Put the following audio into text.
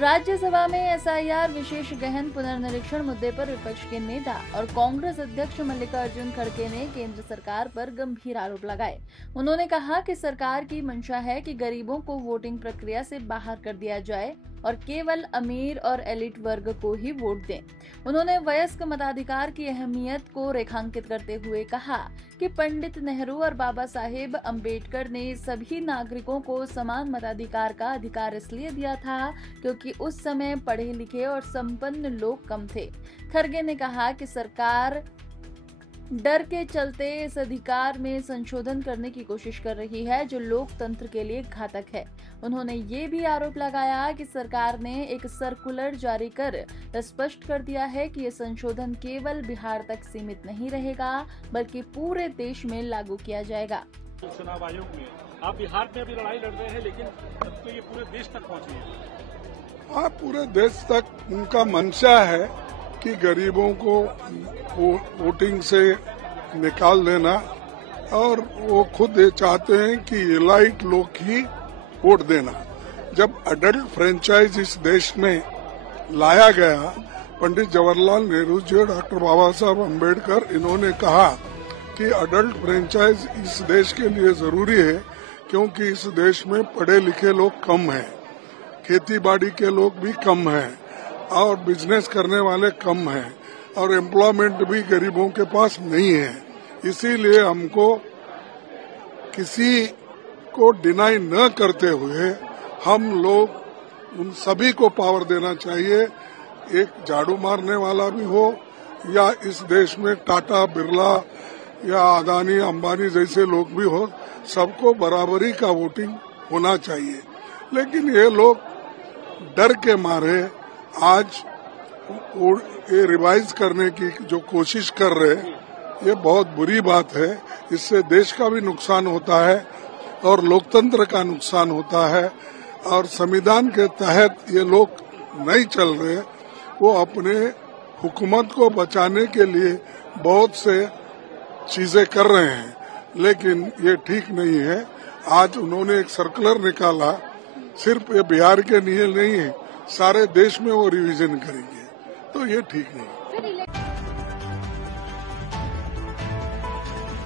राज्यसभा में एसआईआर विशेष गहन पुनर्निरीक्षण मुद्दे पर विपक्ष के नेता और कांग्रेस अध्यक्ष मल्लिकार्जुन खड़गे ने केंद्र सरकार पर गंभीर आरोप लगाए। उन्होंने कहा कि सरकार की मंशा है कि गरीबों को वोटिंग प्रक्रिया से बाहर कर दिया जाए और केवल अमीर और एलिट वर्ग को ही वोट दें। उन्होंने वयस्क मताधिकार की अहमियत को रेखांकित करते हुए कहा कि पंडित नेहरू और बाबा साहेब अम्बेडकर ने सभी नागरिकों को समान मताधिकार का अधिकार इसलिए दिया था क्योंकि उस समय पढ़े लिखे और संपन्न लोग कम थे। खड़गे ने कहा कि सरकार डर के चलते इस अधिकार में संशोधन करने की कोशिश कर रही है जो लोकतंत्र के लिए घातक है। उन्होंने ये भी आरोप लगाया कि सरकार ने एक सर्कुलर जारी कर स्पष्ट कर दिया है कि ये संशोधन केवल बिहार तक सीमित नहीं रहेगा बल्कि पूरे देश में लागू किया जाएगा। चुनाव आयोग में आप बिहार में भी लड़ाई लड़ रहे हैं, लेकिन अब तो ये पूरे देश तक पहुंची है। हाँ, पूरे देश तक उनका मंशा है कि गरीबों को वोटिंग से निकाल देना और वो खुद चाहते हैं कि एलाइट लोग ही वोट देना। जब अडल्ट फ्रेंचाइज इस देश में लाया गया, पंडित जवाहरलाल नेहरू जी और डॉक्टर बाबा साहब अम्बेडकर इन्होंने कहा कि अडल्ट फ्रेंचाइज इस देश के लिए जरूरी है क्योंकि इस देश में पढ़े लिखे लोग कम हैं, खेती बाड़ी के लोग भी कम हैं और बिजनेस करने वाले कम हैं और एम्प्लॉयमेंट भी गरीबों के पास नहीं है। इसीलिए हमको किसी को डिनाई न करते हुए हम लोग उन सभी को पावर देना चाहिए। एक झाड़ू मारने वाला भी हो या इस देश में टाटा बिरला या अदानी अंबानी जैसे लोग भी हो, सबको बराबरी का वोटिंग होना चाहिए। लेकिन ये लोग डर के मारे आज ये रिवाइज करने की जो कोशिश कर रहे हैं, ये बहुत बुरी बात है। इससे देश का भी नुकसान होता है और लोकतंत्र का नुकसान होता है और संविधान के तहत ये लोग नहीं चल रहे। वो अपने हुकूमत को बचाने के लिए बहुत से चीजें कर रहे हैं, लेकिन ये ठीक नहीं है। आज उन्होंने एक सर्कुलर निकाला, सिर्फ ये बिहार के लिए नहीं है, सारे देश में वो रिवीजन करेंगे, तो ये ठीक नहीं।